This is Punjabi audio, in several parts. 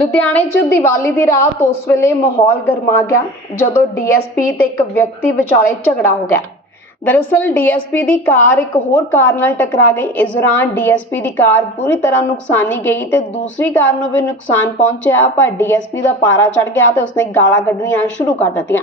ਲੁਧਿਆਣੇ 'ਚ ਦੀਵਾਲੀ ਦੀ ਰਾਤ ਉਸ ਵੇਲੇ ਮਾਹੌਲ ਗਰਮਾ ਗਿਆ ਜਦੋਂ ਡੀਐਸਪੀ ਤੇ ਇੱਕ ਵਿਅਕਤੀ ਵਿਚਾਲੇ ਝਗੜਾ ਹੋ ਗਿਆ। ਦਰਅਸਲ ਡੀਐਸਪੀ ਦੀ ਕਾਰ ਇੱਕ ਹੋਰ ਕਾਰ ਨਾਲ ਟਕਰਾ ਗਈ। ਇਸ ਦੌਰਾਨ ਡੀਐਸਪੀ ਦੀ ਕਾਰ ਪੂਰੀ ਤਰ੍ਹਾਂ ਨੁਕਸਾਨੀ ਗਈ ਤੇ ਦੂਸਰੀ ਕਾਰ ਨੂੰ ਵੀ ਨੁਕਸਾਨ ਪਹੁੰਚਿਆ, ਪਰ ਡੀਐਸਪੀ ਦਾ ਪਾਰਾ ਚੜ ਗਿਆ ਤੇ ਉਸਨੇ ਗਾਲਾਂ ਕੱਢਣੀਆਂ ਸ਼ੁਰੂ ਕਰ ਦਿੱਤੀਆਂ।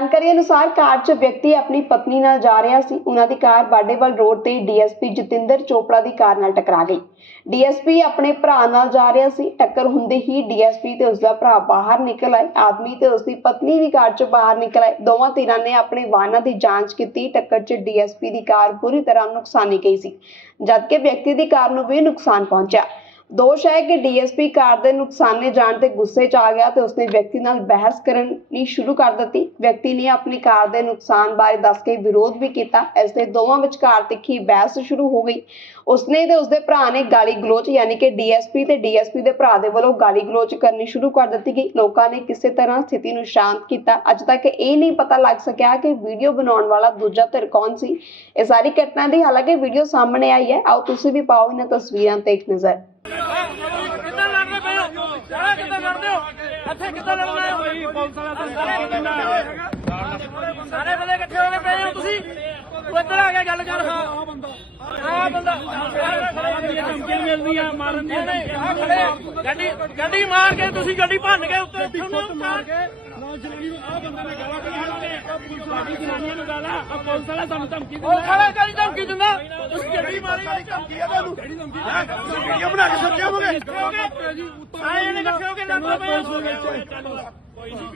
ਜਾਣਕਾਰੀ ਅਨੁਸਾਰ ਕਾਰ 'ਚ ਵਿਅਕਤੀ ਆਪਣੀ ਪਤਨੀ ਨਾਲ ਜਾ ਰਿਹਾ ਸੀ। ਉਹਨਾਂ ਦੀ ਕਾਰ ਬਾਡੇਵਾਲ ਰੋਡ ਤੇ ਡੀਐਸਪੀ ਜਤਿੰਦਰ ਚੋਪੜਾ ਦੀ ਕਾਰ ਨਾਲ ਟਕਰਾ ਗਈ। ਡੀਐਸਪੀ ਆਪਣੇ ਭਰਾ ਨਾਲ ਜਾ ਰਿਹਾ ਸੀ। ਟੱਕਰ ਹੁੰਦੇ ਹੀ ਡੀਐਸਪੀ ਤੇ ਉਸਦਾ ਭਰਾ ਬਾਹਰ ਨਿਕਲ ਆਏ। ਆਦਮੀ ਤੇ ਉਸਦੀ ਪਤਨੀ ਵੀ ਕਾਰ ਚ ਬਾਹਰ ਨਿਕਲ ਆਏ। ਦੋਵਾਂ ਧਿਰਾਂ ਨੇ ਆਪਣੇ ਵਾਹਨਾਂ ਦੀ ਜਾਂਚ ਕੀਤੀ। ਟੱਕਰ 'ਚ ਡੀਐਸਪੀ ਦੀ ਕਾਰ ਪੂਰੀ ਤਰ੍ਹਾਂ ਨੁਕਸਾਨੀ ਗਈ ਸੀ। ਜਦਕਿ ਵਿਅਕਤੀ ਦੀ ਕਾਰ ਨੂੰ ਵੀ ਨੁਕਸਾਨ ਪਹੁੰਚਿਆ। ਦੋਸ਼ ਹੈ ਕਿ ਡੀਐਸਪੀ ਕਾਰ ਦੇ ਨੁਕਸਾਨੇ ਜਾਣ ਤੇ ਗੁੱਸੇ 'ਚ ਆ ਗਿਆ ਤੇ ਉਸਨੇ ਵਿਅਕਤੀ ਨਾਲ ਬਹਿਸ ਕਰਨੀ ਸ਼ੁਰੂ ਕਰ ਦਿੱਤੀ। ਵਿਅਕਤੀ ਨੇ ਆਪਣੀ ਕਾਰ ਦੇ ਨੁਕਸਾਨ ਬਾਰੇ ਦੱਸ ਕੇ ਵਿਰੋਧ ਵੀ ਕੀਤਾ। ਇਸ ਦੇ ਦੋਵਾਂ ਵਿਚਕਾਰ ਤਿੱਖੀ ਬਹਿਸ ਸ਼ੁਰੂ ਹੋ ਗਈ। ਉਸਨੇ ਤੇ ਉਸਦੇ ਭਰਾ ਨੇ ਗਾਲੀ ਗਲੋਚ, ਯਾਨੀ ਕਿ ਡੀਐਸਪੀ ਤੇ ਡੀਐਸਪੀ ਦੇ ਭਰਾ ਦੇ ਵੱਲੋਂ ਗਾਲੀ ਗਲੋਚ ਕਰਨੀ ਸ਼ੁਰੂ ਕਰ ਦਿੱਤੀ ਗਈ। ਲੋਕਾਂ ਨੇ ਕਿਸੇ ਤਰ੍ਹਾਂ ਸਥਿਤੀ ਨੂੰ ਸ਼ਾਂਤ ਕੀਤਾ। ਅੱਜ ਤੱਕ ਇਹ ਨਹੀਂ ਪਤਾ ਲੱਗ ਸਕਿਆ ਕਿ ਵੀਡੀਓ ਬਣਾਉਣ ਵਾਲਾ ਦੂਜਾ ਧਿਰ ਕੌਣ ਸੀ। ਇਹ ਸਾਰੀ ਘਟਨਾ ਦੀ ਹਾਲਾਂਕਿ ਵੀਡੀਓ ਸਾਹਮਣੇ ਆਈ ਹੈ। ਆਓ ਤੁਸੀਂ ਵੀ ਪਾਓ ਇਹਨਾਂ ਤਸਵੀਰਾਂ ਤੇ ਇੱਕ ਨਜ਼ਰ। ਕਿੱਦਾਂ ਲੜਦੇ ਪਏ ਹੋ ਸਾਰਾ ਕਿੱਦਾਂ ਲੜਦੇ ਹੋ ਇੱਥੇ ਕਿੱਦਾਂ ਲੜਨਾ ਹੈ ਪੁਲਿਸ ਵਾਲਾ ਸਾਰੇ ਬੰਦੇ ਇਕੱਠੇ ਹੋ ਪਏ ਹੋ ਤੁਸੀਂ ਤੂੰ ਇੱਧਰ ਆ ਕੇ ਗੱਲ ਕਰ ਹਾਂ ਆ ਬੰਦਾ ਆ ਬੰਦਾ ਧਮਕੀਆਂ ਮਿਲਦੀਆਂ ਆ ਖੜੇ ਆ। ਗੱਡੀ ਗੱਡੀ ਮਾਰ ਕੇ ਤੁਸੀਂ ਗੱਡੀ ਭੰਨ ਕੇ ਉੱਤੇ ਤੁਹਾਨੂੰ ਮਾਰ ਕੇ ਨੌਜਵਾਨੀ ਆ ਬੰਦਾ ਨੇ ਗਾਲਾਂ ਵਾਲੀ ਜਨਾਨੀਆਂ ਨੂੰ ਗਾਲਾਂ ਆ ਪੁਲਿਸ ਵਾਲਾ ਸਾਨੂੰ ਧਮਕੀ ਦਿੰਦਾ। ਉਹ ਖੜਾ ਕਰੀ ਧਮਕੀ ਦਿੰਦਾ ਤੁਸੀਂ ਗੱਡੀ ਮਾਰੀ ਧਮਕੀ ਆ ਤੁਹਾਨੂੰ। ਕਿਹੜੀ ਧਮਕੀ ਵੀਡੀਓ ਬਣਾ ਕੇ ਸੱਚਿਆ ਹੋਗੇ ਆਏ ਨੇ ਇਕੱਠੇ ਹੋ ਕੇ ਲੜਦੇ ਪਏ ਹੋ ਕੋਈ ਨਹੀਂ।